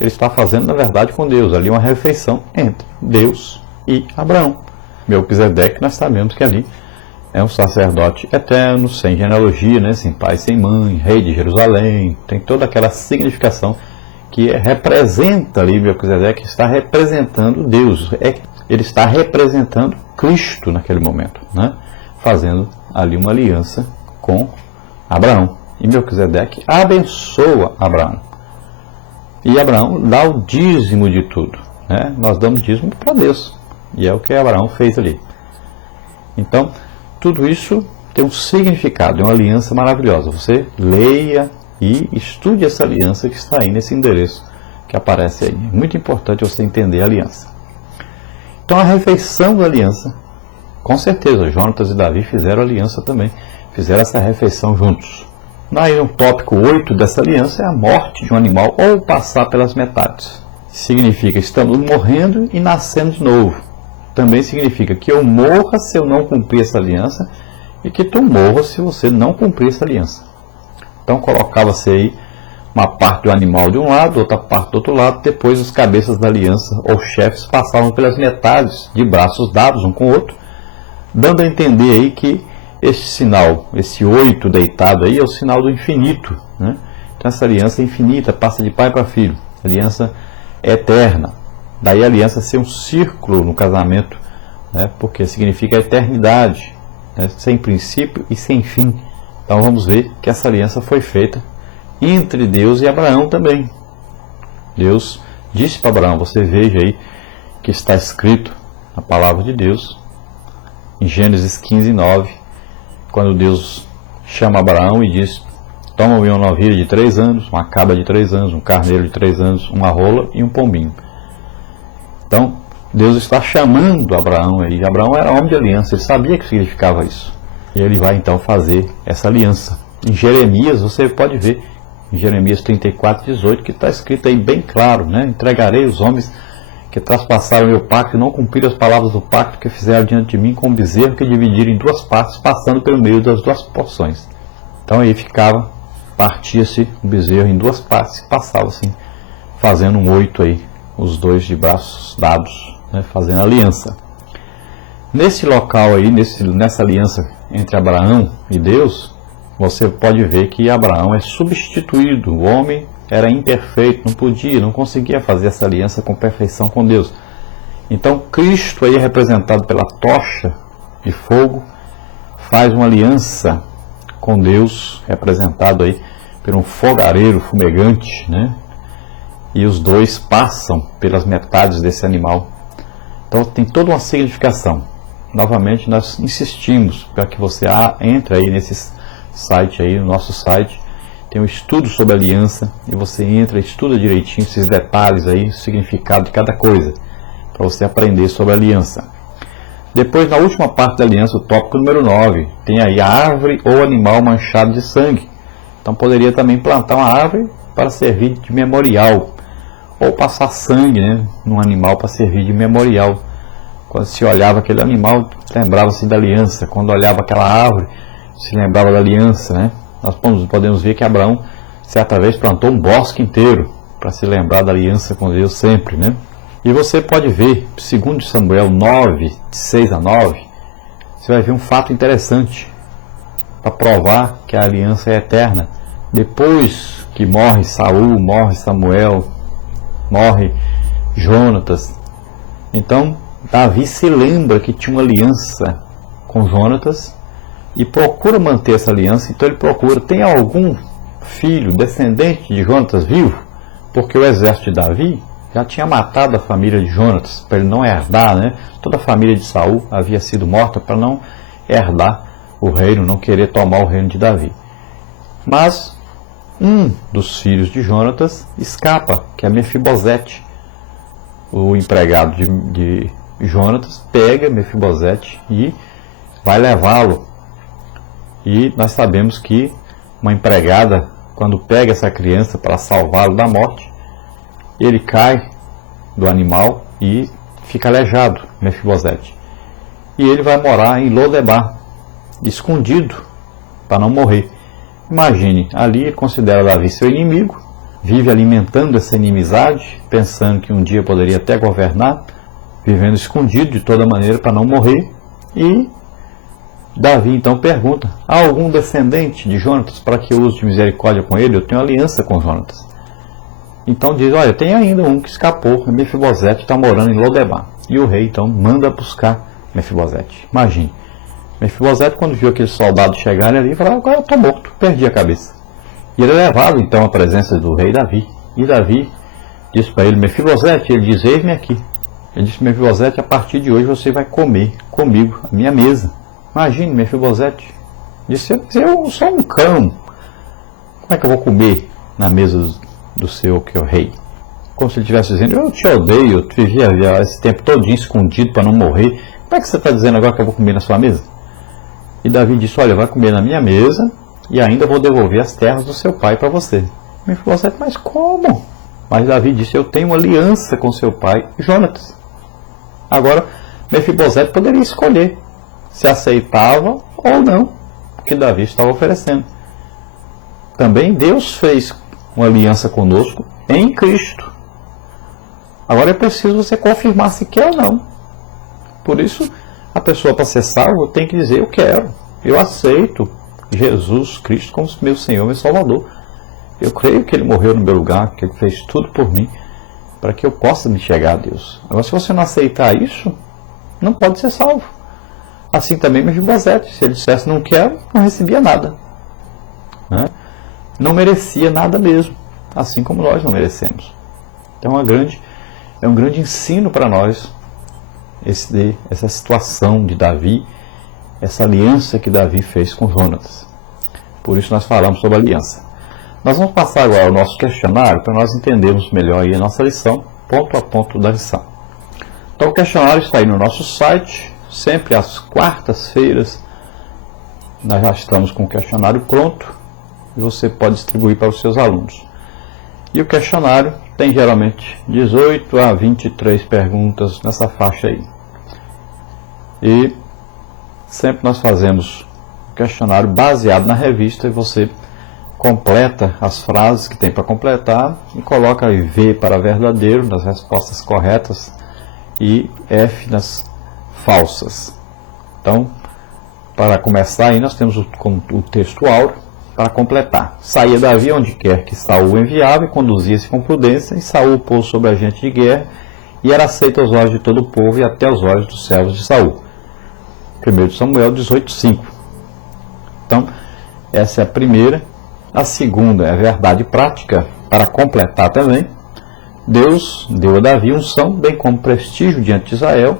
ele está fazendo, na verdade, com Deus. Ali uma refeição entre Deus e Abraão. Melquisedeque, nós sabemos que ali é um sacerdote eterno, sem genealogia, né? Sem pai, sem mãe, rei de Jerusalém. Tem toda aquela significação que representa ali, Melquisedeque está representando Deus. Ele está representando Cristo naquele momento, né? Fazendo ali uma aliança com Abraão. E Melquisedeque abençoa Abraão. E Abraão dá o dízimo de tudo, né? Nós damos dízimo para Deus. E é o que Abraão fez ali. Então, tudo isso tem um significado, é uma aliança maravilhosa. Você leia e estude essa aliança que está aí nesse endereço que aparece aí. É muito importante você entender a aliança. Então, a refeição da aliança, com certeza, Jonatas e Davi fizeram aliança também. Fizeram essa refeição juntos. Aí, no tópico 8 dessa aliança é a morte de um animal ou passar pelas metades. Significa estamos morrendo e nascendo de novo. Também significa que eu morra se eu não cumprir essa aliança e que tu morra se você não cumprir essa aliança. Então colocava-se aí uma parte do animal de um lado, outra parte do outro lado, depois os cabeças da aliança ou chefes passavam pelas metades de braços dados um com o outro, dando a entender aí que esse sinal, esse 8 deitado aí, é o sinal do infinito, né? Então essa aliança é infinita, passa de pai para filho, aliança eterna. Daí a aliança ser um círculo no casamento, né? Porque significa eternidade, né? Sem princípio e sem fim. Então vamos ver que essa aliança foi feita entre Deus e Abraão também. Deus disse para Abraão, você veja aí que está escrito na palavra de Deus, em Gênesis 15, 9, quando Deus chama Abraão e diz, toma-me uma novilha de 3 anos, uma cabra de 3 anos, um carneiro de 3 anos, uma rola e um pombinho. Então, Deus está chamando Abraão aí. Abraão era homem de aliança, ele sabia que significava isso. E ele vai então fazer essa aliança. Em Jeremias, você pode ver, em Jeremias 34, 18, que está escrito aí bem claro, né? Entregarei os homens que traspassaram o meu pacto e não cumpriram as palavras do pacto que fizeram diante de mim com um bezerro que dividiram em 2 partes, passando pelo meio das 2 porções. Então aí ficava, partia-se o bezerro em 2 partes, passava assim, fazendo um 8 aí, os 2 de braços dados, né? Fazendo aliança. Nesse local aí, nessa aliança entre Abraão e Deus, você pode ver que Abraão é substituído. O homem era imperfeito, não podia, não conseguia fazer essa aliança com perfeição com Deus. Então Cristo aí representado pela tocha de fogo, faz uma aliança com Deus, representado aí por um fogareiro fumegante, né? E os 2 passam pelas metades desse animal. Então tem toda uma significação. Novamente nós insistimos para que você entre aí nesse site aí, no nosso site, tem um estudo sobre aliança, e você entra e estuda direitinho esses detalhes aí, o significado de cada coisa, para você aprender sobre a aliança. Depois, na última parte da aliança, o tópico número 9, tem aí a árvore ou animal manchado de sangue. Então poderia também plantar uma árvore para servir de memorial, ou passar sangue, né, num animal para servir de memorial. Quando se olhava aquele animal, lembrava-se da aliança. Quando olhava aquela árvore, se lembrava da aliança, né? Nós podemos ver que Abraão, certa vez, plantou um bosque inteiro para se lembrar da aliança com Deus sempre, né? E você pode ver, segundo Samuel 9, de 6 a 9, você vai ver um fato interessante para provar que a aliança é eterna. Depois que morre Saul, morre Samuel, morre Jonatas, então Davi se lembra que tinha uma aliança com Jonatas e procura manter essa aliança. Então ele procura, tem algum filho, descendente de Jonatas vivo? Porque o exército de Davi já tinha matado a família de Jonatas, para ele não herdar, né? Toda a família de Saul havia sido morta para não herdar o reino, não querer tomar o reino de Davi. Mas um dos filhos de Jonatas escapa, que é Mefibosete. O empregado de Jonatas pega Mefibosete e vai levá-lo. E nós sabemos que uma empregada, quando pega essa criança para salvá-lo da morte, ele cai do animal e fica aleijado, Mefibosete. E ele vai morar em Lodebar, escondido, para não morrer. Imagine, ali ele considera Davi seu inimigo, vive alimentando essa inimizade, pensando que um dia poderia até governar, vivendo escondido de toda maneira para não morrer. E Davi então pergunta: há algum descendente de Jonatas para que eu use de misericórdia com ele? Eu tenho aliança com Jonatas. Então diz: olha, tem ainda um que escapou, Mefibosete, está morando em Lodebar. E o rei então manda buscar Mefibosete. Imagine, Mefibosete, quando viu aqueles soldados chegarem ali, falou: agora eu estou morto, perdi a cabeça. E ele é levado então à presença do rei Davi. E Davi diz para ele: Mefibosete, ele diz: eis-me aqui. Ele disse: Mefibosete, a partir de hoje você vai comer comigo a minha mesa. Imagine, Mefibosete disse: eu sou um cão, como é que eu vou comer na mesa do seu que é o rei? Como se ele estivesse dizendo: eu te odeio, eu vivia esse tempo todinho escondido para não morrer, como é que você está dizendo agora que eu vou comer na sua mesa? E Davi disse: olha, vai comer na minha mesa e ainda vou devolver as terras do seu pai para você. Mefibosete: mas como? Mas Davi disse: eu tenho uma aliança com seu pai Jonatas. Agora Mefibosete poderia escolher se aceitava ou não o que Davi estava oferecendo. Também Deus fez uma aliança conosco em Cristo. Agora é preciso você confirmar se quer ou não. Por isso, a pessoa, para ser salva, tem que dizer: eu quero, eu aceito Jesus Cristo como meu Senhor, meu Salvador. Eu creio que Ele morreu no meu lugar, que Ele fez tudo por mim, para que eu possa me chegar a Deus. Agora, se você não aceitar isso, não pode ser salvo. Assim também Mefibosete, se ele dissesse não quero, não recebia nada, né? Não merecia nada mesmo, assim como nós não merecemos. Então é um grande ensino para nós essa situação de Davi, essa aliança que Davi fez com Jonatas. Por isso nós falamos sobre aliança. Nós vamos passar agora ao nosso questionário para nós entendermos melhor aí a nossa lição, ponto a ponto da lição. Então o questionário está aí no nosso site. Sempre às quartas-feiras nós já estamos com o questionário pronto e você pode distribuir para os seus alunos. E o questionário tem geralmente 18 a 23 perguntas nessa faixa aí. E sempre nós fazemos o questionário baseado na revista e você completa as frases que tem para completar e coloca aí V para verdadeiro nas respostas corretas e F nas falsas. Então, para começar aí, nós temos o texto áureo para completar. Saía Davi onde quer que Saul enviava e conduzia-se com prudência, e Saul pôs sobre agente de guerra, e era aceito aos olhos de todo o povo e até aos olhos dos servos de Saul. 1 Samuel 18:5. Então, essa é a primeira. A segunda é a verdade prática, para completar também. Deus deu a Davi unção, bem como prestígio diante de Israel,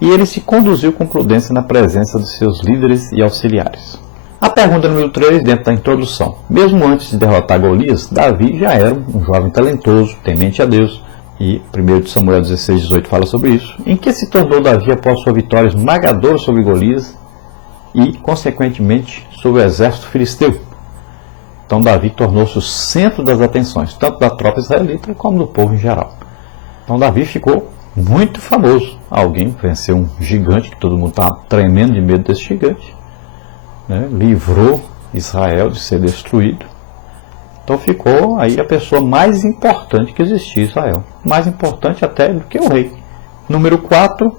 e ele se conduziu com prudência na presença dos seus líderes e auxiliares. A pergunta número 3, dentro da introdução. Mesmo antes de derrotar Golias, Davi já era um jovem talentoso, temente a Deus. E 1 Samuel 16:18 fala sobre isso. Em que se tornou Davi após sua vitória esmagadora sobre Golias e, consequentemente, sobre o exército filisteu? Então Davi tornou-se o centro das atenções, tanto da tropa israelita como do povo em geral. Então Davi ficou muito famoso. Alguém venceu um gigante, que todo mundo estava tremendo de medo desse gigante, né? Livrou Israel de ser destruído. Então ficou aí a pessoa mais importante que existia em Israel. Mais importante até do que o rei. Número 4.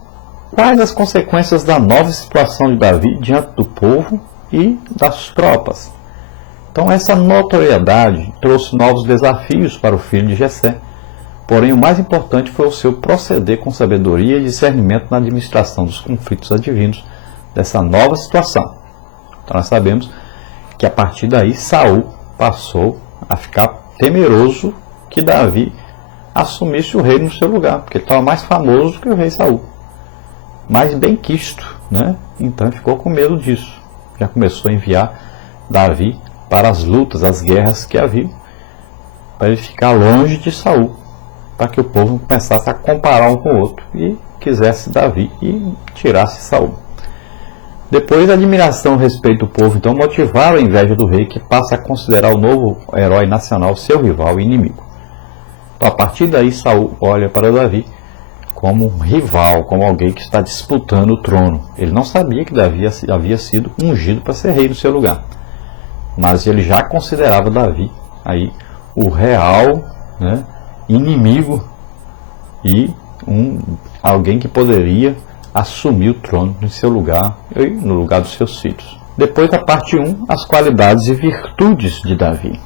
Quais as consequências da nova situação de Davi diante do povo e das tropas? Então essa notoriedade trouxe novos desafios para o filho de Jessé. Porém, o mais importante foi o seu proceder com sabedoria e discernimento na administração dos conflitos advindos dessa nova situação. Então nós sabemos que a partir daí Saul passou a ficar temeroso que Davi assumisse o reino no seu lugar, porque ele estava mais famoso que o rei Saul, mais benquisto, né? Então ele ficou com medo disso. Já começou a enviar Davi para as lutas, as guerras que havia, para ele ficar longe de Saul, para que o povo começasse a comparar um com o outro e quisesse Davi e tirasse Saul. Depois, a admiração a respeito do povo então motivaram a inveja do rei, que passa a considerar o novo herói nacional seu rival e inimigo. Então, a partir daí, Saul olha para Davi como um rival, como alguém que está disputando o trono. Ele não sabia que Davi havia sido ungido para ser rei no seu lugar, mas ele já considerava Davi aí o real, né, inimigo e alguém que poderia assumir o trono em seu lugar e no lugar dos seus filhos. Depois da parte 1, as qualidades e virtudes de Davi.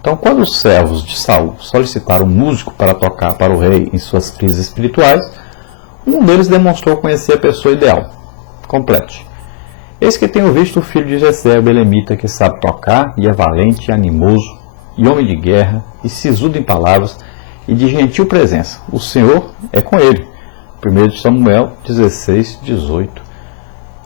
Então, quando os servos de Saul solicitaram um músico para tocar para o rei em suas crises espirituais, um deles demonstrou conhecer a pessoa ideal. Complete. Eis que tenho visto o filho de Jessé, o belemita, que sabe tocar e é valente e animoso, e homem de guerra, e sisudo em palavras, e de gentil presença. O Senhor é com ele. 1 Samuel 16, 18